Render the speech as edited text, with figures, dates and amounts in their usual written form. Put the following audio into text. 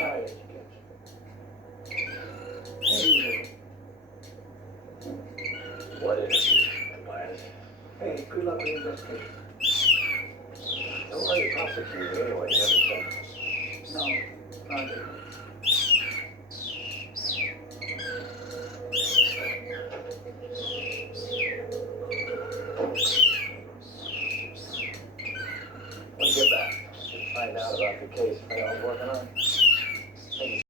child education. Hey, What is it, Tobias? hey, good luck with the investigation. Don't let you prosecute me anyway, you never said. No, not really. When you get back, find out about the case I was working on.